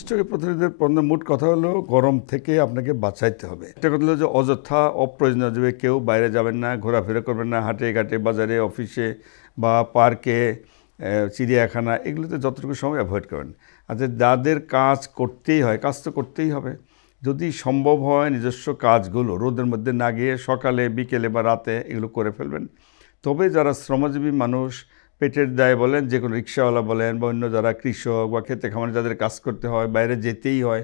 হিস্ট্রোকে প্রতিরোধের মোট কথা হলো গরম থেকে আপনাকে বাঁচাইতে হবে। একটা কথা হলো যে অযথা অপ্রয়োজনীয় যাবে কেউ বাইরে যাবেন না, ঘোরাফেরা করবেন না, হাটে ঘাটে বাজারে অফিসে বা পার্কে চিড়িয়াখানা এগুলোতে যতটুকু সময় অ্যাভয়েড করবেন। আচ্ছা, যাদের কাজ করতেই হয় কাজ তো করতেই হবে, যদি সম্ভব হয় নিজস্ব কাজগুলো রোদের মধ্যে না গিয়ে সকালে বিকেলে বা রাতে এগুলো করে ফেলবেন। তবে যারা শ্রমজীবী মানুষ, পেটের দায় বলেন, যে কোনো রিক্সাওয়ালা বলেন বা অন্য যারা কৃষক বা খেতে খামারে যাদের কাজ করতে হয়, বাইরে যেতেই হয়,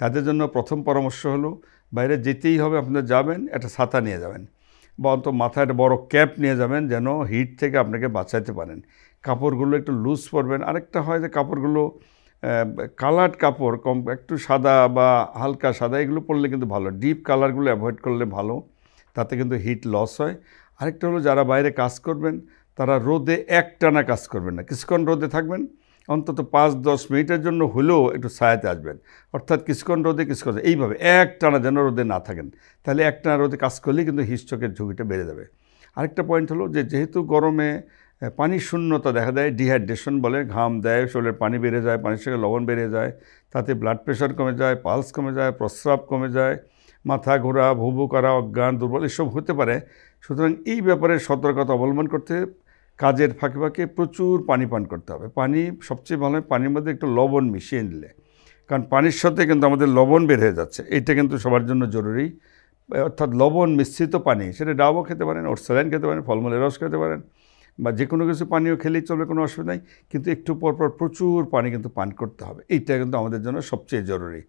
তাদের জন্য প্রথম পরামর্শ হলো বাইরে যেতেই হবে, আপনারা যাবেন একটা ছাতা নিয়ে যাবেন বা অন্তত মাথায় একটা বড় ক্যাপ নিয়ে যাবেন যেন হিট থেকে আপনাকে বাঁচাতে পারেন। কাপড়গুলো একটু লুজ পরবেন। আরেকটা হয় যে কাপড়গুলো কালার্ড কাপড় কম, একটু সাদা বা হালকা সাদা এগুলো পরলে কিন্তু ভালো, ডিপ কালারগুলো অ্যাভয়েড করলে ভালো, তাতে কিন্তু হিট লস হয়। আরেকটা হলো যারা বাইরে কাজ করবেন তারা রোদে একটানা কাজ করবেন না, কিছুক্ষণ রোদে থাকবেন, অন্তত 5-10 মিনিটের জন্য হলেও একটু ছায়াতে আসবেন। অর্থাৎ কিছুক্ষণ রোদে কিছুক্ষণ এইভাবে একটানা যেন রোদে না থাকেন, তাহলে একটানা রোদে কাজ করলেই কিন্তু হিটস্ট্রোকের ঝুঁকিটা বেড়ে যাবে। আরেকটা পয়েন্ট হলো যে যেহেতু গরমে পানির শূন্যতা দেখা দেয়, ডিহাইড্রেশন বলে, ঘাম দেয়, শরীরের পানি বেড়ে যায়, পানির সঙ্গে লবণ বেড়ে যায়, তাতে ব্লাড প্রেশার কমে যায়, পালস কমে যায়, প্রস্রাব কমে যায়, মাথা ঘোরা, ভুবু করা, অজ্ঞান, দুর্বল এসব হতে পারে। সুতরাং এই ব্যাপারে সতর্কতা অবলম্বন করতে কাজের ফাঁকে ফাঁকে প্রচুর পানি পান করতে হবে। পানি সবচেয়ে ভালো হয় পানির মধ্যে একটু লবণ মিশিয়ে নিলে, কারণ পানির সাথে কিন্তু আমাদের লবণ বের হয়ে যাচ্ছে, এটা কিন্তু সবার জন্য জরুরি। অর্থাৎ লবণ মিশ্রিত পানি, সেটা ডাবও খেতে পারেন, ওর স্যালাইন খেতে পারেন, ফলমূলের রস খেতে পারেন, বা যে কোনো কিছু পানীয় খেলেই চলবে, কোনো অসুবিধা নেই, কিন্তু একটু পর পর প্রচুর পানি কিন্তু পান করতে হবে, এইটা কিন্তু আমাদের জন্য সবচেয়ে জরুরি।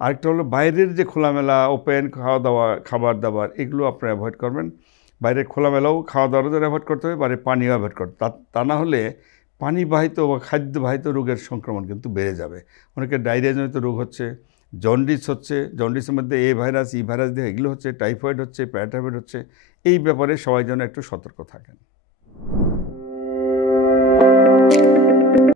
আরেকটা হলো বাইরের যে খোলামেলা ওপেন খাওয়া দাওয়া, খাবার দাবার এগুলো আপনারা অ্যাভয়েড করবেন। বাইরে খোলামেলাও খাওয়া দাওয়ার অ্যাভয়েড করতে হবে, বাইরে পানিও অ্যাভয়েড করতে, তা না হলে পানিবাহিত বা খাদ্যবাহিত রোগের সংক্রমণ কিন্তু বেড়ে যাবে। অনেকের ডায়রিয়াজনিত রোগ হচ্ছে, জন্ডিস হচ্ছে, জন্ডিসের মধ্যে এ ভাইরাস ই ভাইরাস দিয়ে এগুলো হচ্ছে, টাইফয়েড হচ্ছে, প্যারাটাইফয়েড হচ্ছে। এই ব্যাপারে সবাই যেন একটু সতর্ক থাকেন।